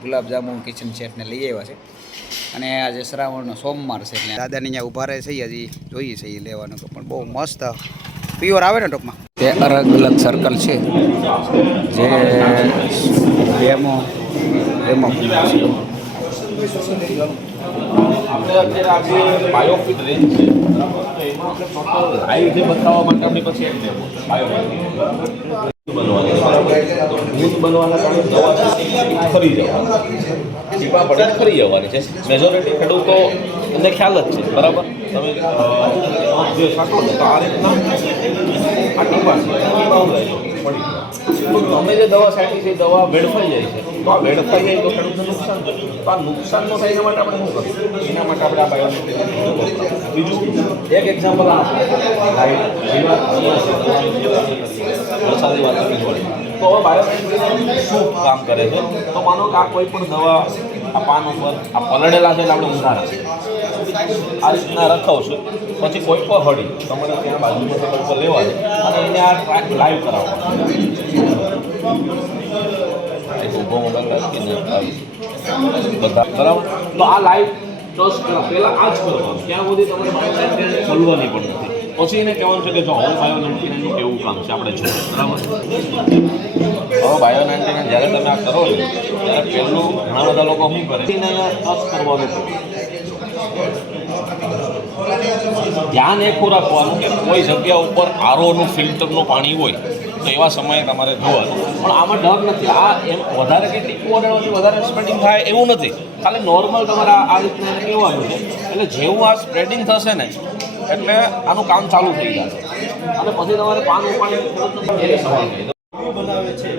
Gulab jamun kitchen સેટને લઈ આવ્યા છે અને આજે શ્રાવણનો સોમવાર છે એટલે દાદાને અહીંયા ઊભા રહે છે હજી જોઈએ છે એ લેવાનું તો પણ બહુ મસ્ત પ્યોર આવે ને ટૂંકમાં તે અલગ અલગ સર્કલ છે જે ડેમો આપણે અત્યારે આ બાયોફિટ રેન્જ છે લાઈવ જે બતાવવા માટે આપણી પાસે એક ડેમો દૂધ બનવાના કારણે દવા ખરી જવાની ટીપા પડે ખરી જવાની છે મેજોરિટી ખેડૂતો એને ખ્યાલ જ છે બરાબર તમે જે શાકો ને તો આ રીતના આ ટીપા પડી તમે જે દવા છાંટી છે દવા વેડફાઈ જાય છે તો આ વેડફાઈ જાય તો ખેડૂતને નુકસાન થાય તો આ નુકસાન ન થાય એના માટે આપણે શું કરશું એના માટે આપણે આ બાયોમેટ્રિક બીજું એક એક્ઝામ્પલ વરસાદી વાતાવરણ હોય તો હવે બાયોમેટ્રિક શું કામ કરે છે તો માનો કે આ કોઈ પણ દવા આ પાન ઉપર આ પલળેલા છે એટલે આપણે ઉધાર છે આ રીતના રખાવશું પછી કોઈ પણ હળી તમારે ત્યાં બાજુમાં કોઈ પર લેવા છે અને એને આ ટ્રેક લાઈવ કરાવવા ઊભો મોબાઈલ રાખીને બધા બરાબર તો આ લાઈવ ટચ કરો પહેલાં આ જ કરવાનું ત્યાં સુધી તમારે બાયોમેટ્રિક ખોલવાની પણ નથી પછી એને કહેવાનું છે કે જો હવે બાયોમેટ્રિકનું કેવું કામ છે આપણે જોઈએ બરાબર હવે બાયોમેટ્રિક જ્યારે તમે આ કરો ને ત્યારે પહેલું ઘણા બધા લોકો શું કરે એને ટચ કરવાનું ધ્યાન એક રાખવાનું કે કોઈ જગ્યા ઉપર આરઓનું ફિલ્ટરનું પાણી હોય તો એવા સમયે તમારે જોવાનું પણ આમાં ડર નથી આ એમ વધારે કે ટીકું ઓડાડવાથી વધારે સ્પ્રેડિંગ થાય એવું નથી ખાલી નોર્મલ તમારે આ રીતના એને કહેવાનું છે એટલે જેવું આ સ્પ્રેડિંગ થશે ને એટલે આનું કામ ચાલુ થઈ જશે અને પછી તમારે પાન ઉપાડી એ સવાલ બનાવે છે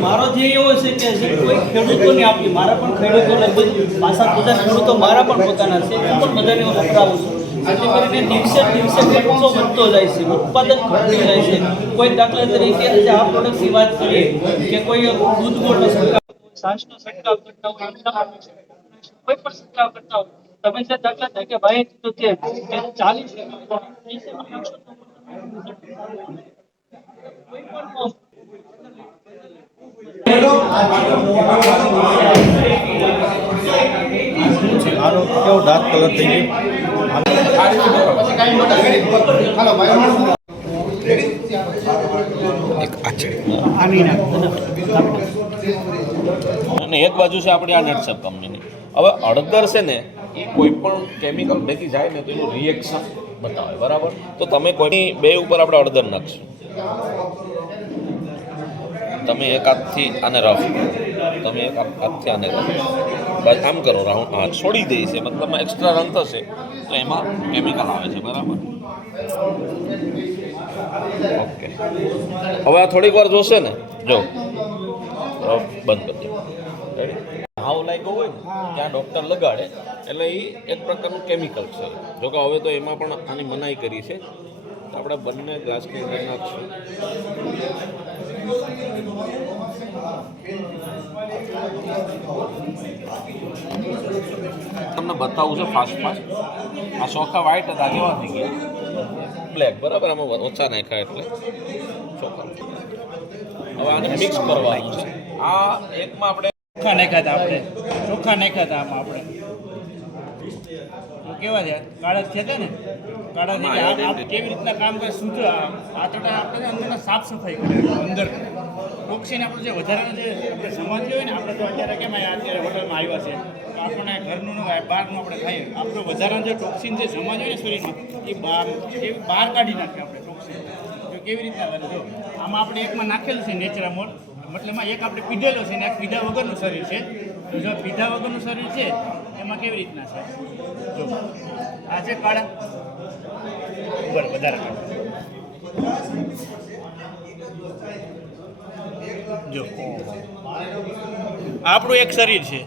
મારો જે એવો છે કે કોઈ ખેડૂતોને આપી મારા પણ ખેડૂતો લગભગ 5-7 ખેડૂતો મારા પણ પોતાના છે હું પણ બધાને વપરાવું છું જેથી કરીને દિવસે દિવસે ખર્ચો વધતો જાય છે ઉત્પાદન ઘટતું જાય છે કોઈ દાખલા તરીકે આ પ્રોડક્ટની વાત કરીએ કે કોઈ દૂધ ગોળનો છંટકાવ છાશનો છંટકાવ કરતા હોય કોઈ પણ છંટકાવ કરતા હોય તમે જે દાખલા થાય કે ભાઈ તો તે 40 આનો કેવો ડાર્ક કલર થઈ અને એક બાજુ છે આપણી આ નેટસપ કંપનીની હવે અડદર છે ને એ કોઈ પણ કેમિકલ ભેગી જાય ને તો એનું રિએક્શન બતાવે બરાબર તો તમે કોઈની બે ઉપર આપણે અડદર નાખશું તમે એક હાથથી આને રફ તમે એક હાથથી આને રફ બસ આમ કરો રાઉન્ડ હા છોડી દે છે મતલબ એક્સ્ટ્રા રન થશે તો એમાં કેમિકલ આવે છે બરાબર ઓકે હવે આ થોડીક વાર જોશે ને જો બંધ કરી દો હાવ લાગ્યો હોય ને ત્યાં ડૉક્ટર લગાડે એટલે એ એક પ્રકારનું કેમિકલ છે જોકે હવે તો એમાં પણ આની મનાઈ કરી છે તો આપણે બંને ગ્લાસની અંદર નાખશું તમને બતાવું છે ફાસ્ટ આ ચોખા વ્હાઈટ હતા કેવા થઈ ગયા બ્લેક બરાબર આમાં ઓછા નાખ્યા એટલે ચોખા હવે આને મિક્સ કરવાનું છે આ એકમાં આપણે ચોખ્ખા નાખ્યા હતા આમાં આપણે તો કેવા છે કાળા છે ને કાળા કેવી રીતના કામ કરે શુદ્ધ આતડા આપણે અંદરના સાફ સફાઈ કરે અંદર ટોક્સિન આપણું જે વધારાનું જે આપણે સમાધિ હોય ને, આપણે તો અત્યારે કેમ અત્યારે હોટલમાં આવ્યા છે તો આપણે ઘરનું ન ખાય, બહારનું આપણે ખાઈએ, આપણું વધારાનું જે ટોક્સિન જે સમાધિ હોય ને શરીરમાં એ બહાર કાઢી નાખે આપણે ટોક્સિન. તો કેવી રીતના કરે જો આમાં આપણે એકમાં નાખેલું છે નેચરામોલ, મતલબમાં એક આપણે પીધેલો છે ને એક પીધા વગરનું શરીર છે. જો પીધા વગરનું શરીર છે એમાં કેવી રીતના છે જો આ છે કાળા ઉપર વધારે જો આપણું એક શરીર છે.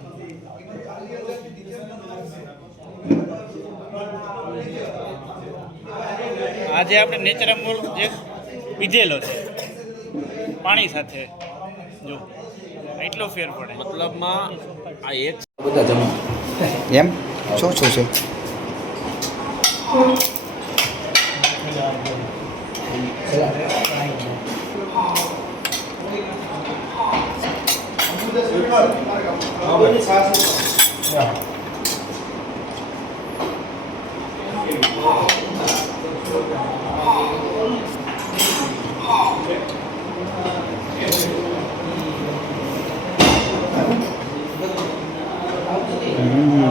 આજે આપણે નેચરામોલ જે પીધેલો છે પાણી સાથે, જો એટલો ફેર પડે. મતલબમાં આ એક બધા જમો એમ શું છે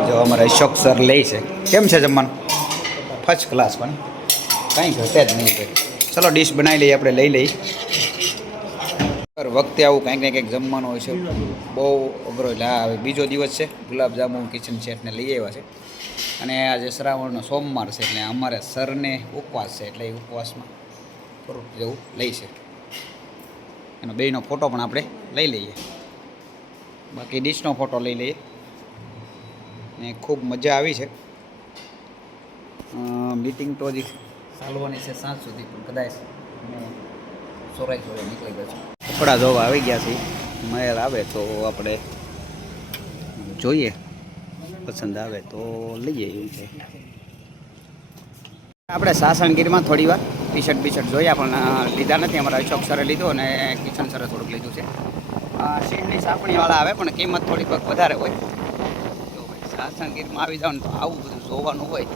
જો અમારે અશોક સર લે છે. કેમ છે જમવાનું? ફર્સ્ટ ક્લાસ, પણ કાંઈ ઘટે જ નહીં ભાઈ. ચલો ડીશ બનાવી લઈએ, આપણે લઈ લઈએ. દર વખતે આવું કંઈક ને કંઈક જમવાનું હોય છે, બહુ અઘરો. એટલે આ હવે બીજો દિવસ છે, ગુલાબજાંબુ કિચન સેટને લઈ આવ્યા છે. અને આજે શ્રાવણનો સોમવાર છે, એટલે અમારે સરને ઉપવાસ છે, એટલે એ ઉપવાસમાં થોડુંક જેવું લઈ છે. એનો બેયનો ફોટો પણ આપણે લઈ લઈએ, બાકી ડીશનો ફોટો લઈ લઈએ. ને ખૂબ મજા આવી છે. મીટિંગ તો હજી ચાલવાની છે સાંજ સુધી, પણ કદાચ સોરાઈ નીકળી ગયો છે. કપડાં જોવા આવી ગયા છે, મહેલ આવે તો આપણે જોઈએ, પસંદ આવે તો લઈએ. એવું છે. આપણે સાસણગીરમાં થોડી વાર ટી શર્ટ જોયા, પણ લીધા નથી. અમારા અશોક સરે લીધો અને કિશન સરે થોડુંક લીધું છે. સિંહની સાપણીવાળા આવે, પણ કિંમત થોડીક વધારે હોય. સાસણગીરમાં આવી જાવ ને તો આવું બધું જોવાનું હોય.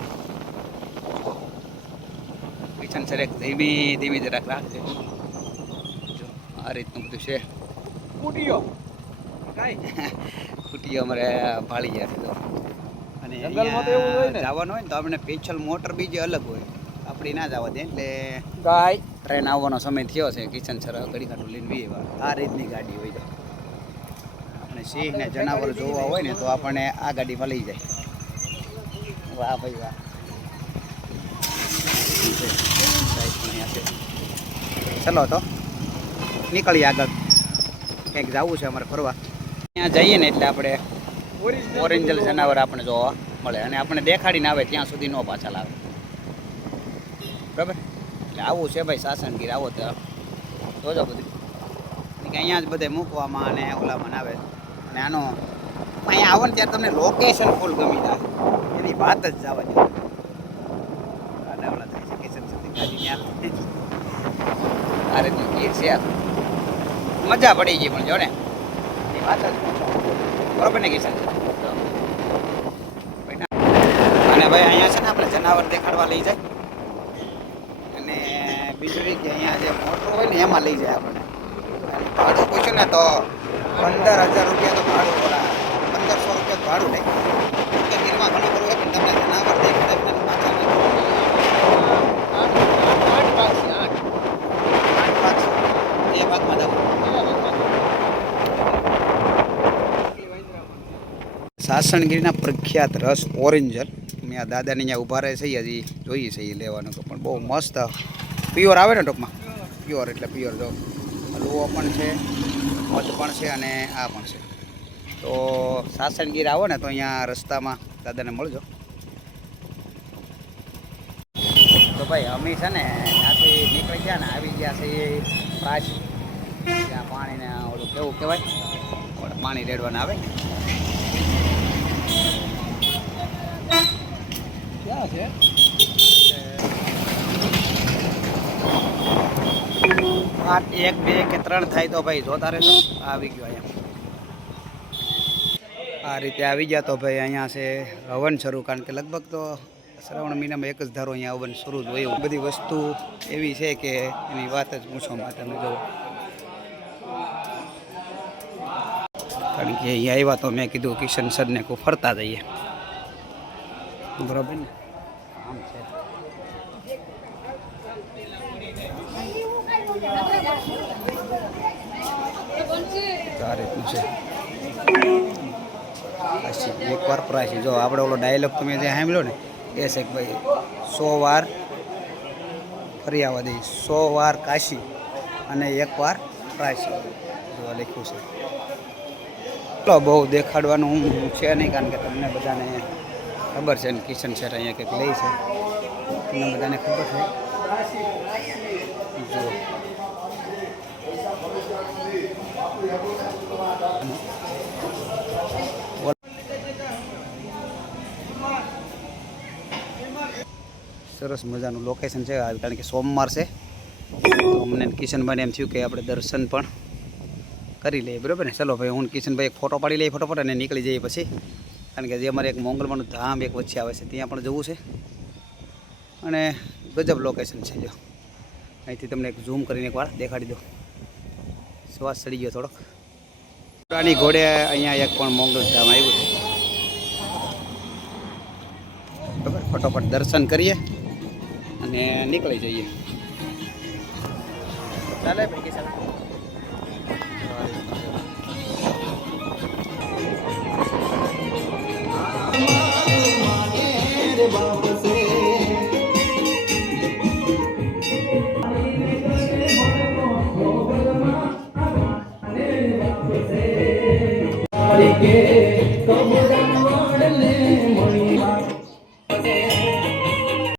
કિશન સર એક ધીમી જરાક રાખજે. આ રીતનું બધું છે. કુટીઓ અમારે ભાળી ગયા છે. અને જવાનું હોય ને તો આપણે સ્પેશિયલ મોટર બીજી અલગ હોય, આપણી ના જવા દે. એટલે ગાય ટ્રેન આવવાનો સમય થયો છે. કિશન સર ઘડી કાઢું લઈને વીએ આ રીતની ગાડી હોય. આપણે સિંહ ને જનાવર જોવા હોય ને તો આપણને આ ગાડીમાં લઈ જાય. વાહ ભાઈ વાહ. ચલો તો નીકળીએ આગળ. કંઈક જવું છે અમારે ફરવા. ત્યાં જઈએ ને એટલે આપણે ઓરિજિનલ જનાવર આપણે જોવા મળે, અને આપણે દેખાડીને આવે ત્યાં સુધી ન પાછા લાવે. બરાબર? એટલે આવું છે ભાઈ સાસણગીર. આવો તો જોજો બધું કે અહીંયા જ બધે મૂકવામાં અને ઓલામાં આવે. અને આનો અહીંયા આવો ને ત્યારે તમને લોકેશન ફૂલ ગમી જાય, એની વાત જ જવા દે. ઓલા થાય છે કિશન સુધી ગાડી ત્યાં આ રીતનું ગીર છે. મજા પડી ગઈ, પણ જો ને એ વાત જ બરોબર ને કિશન. અને ભાઈ અહીંયા છે ને આપણે જનાવર દેખાડવા લઈ જાય, અને બીજું કે અહીંયા જે મોટર હોય ને એમાં લઈ જાય આપણને. ભાડું પૂછ્યું ને તો 15,000 રૂપિયા તો ભાડું, 1500 રૂપિયા ભાડું થાય. કે ગીરમાં ઘણું કરવું હોય, પણ તમને જનાવર દેખાડે પાછા 8 ભાગ છે. 8 ભાગમાં જવું. સાસણગીરના પ્રખ્યાત રસ ઓરેન્જલ. મેં આ દાદાને અહીંયા ઊભા રહે છે, હજી જોઈએ છે એ લેવાનું. પણ બહુ મસ્ત પ્યોર આવે ને, ટૂંકમાં પ્યોર એટલે પ્યોર. જો હલવો પણ છે, મધ પણ છે, અને આ પણ છે. તો સાસણગીર આવો ને તો અહીંયા રસ્તામાં દાદાને મળજો. તો ભાઈ અમે છે ને ત્યાંથી નીકળી ગયા ને આવી ગયા છે પ્રાચ. ત્યાં પાણીને ઓલું કેવું કહેવાય, પાણી રેડવાના આવે. ક્યાં છે? આ 1, 2 કે 3 થાય તો ભાઈ જોતા રહેજો. આવી ગયો અહીંયા. આ રીતે આવી ગયા તો ભાઈ અહીંયા છે હવન શરૂ. કારણ કે લગભગ તો શ્રાવણ મહિનામાં એક જ ધારો અહીંયા હવન શરૂ જ હોય. બધી વસ્તુ એવી છે કે એની વાત જ પૂછવામાં તમે જો કારણ કે અહીંયા આવ્યા તો મેં કીધું કિશન સરને કોઈ ફરતા જઈએ, બરાબર ને? આમ છે આ રીતનું છે. પછી એકવાર પ્રાચી જો આપણે ઓલો ડાયલોગ તમે જે સાંભળ્યો ને એ છે કે ભાઈ 100 વાર ફરી આવવા દઈ, 100 વાર કાશી અને એકવાર પ્રાચી જો લખ્યું છે. ચલો બહુ દેખાડવાનું છે નહીં, કારણ કે તમને બધાને ખબર છે ને કિશન શેઠ અહીંયા કંઈક લે છે, તમને બધાને ખબર છે. જો સરસ મજાનું લોકેશન છે, કારણ કે સોમવાર છે તો અમને કિશનભાઈને એમ થયું કે આપણે દર્શન પણ કરી લઈએ, બરાબર ને? ચલો ભાઈ, હું કિશનભાઈ એક ફોટો પાડી લઈએ ફટોફટ અને નીકળી જઈએ પછી, કારણ કે જે અમારે એક મોંગલમાનું ધામ એક વચ્ચે આવે છે ત્યાં પણ જવું છે અને ગજબ લોકેશન છે. જો અહીંથી તમને એક ઝૂમ કરીને એકવાર દેખાડી દો. શ્વાસ ચડી ગયો થોડોક. પુરાણી ઘોડે અહીંયા એક પણ મોંગલ ધામ આવ્યું છે, બરાબર? ફટોફટ દર્શન કરીએ અને નીકળી જઈએ. ચાલે ભાઈ કે ચાલે? बाबा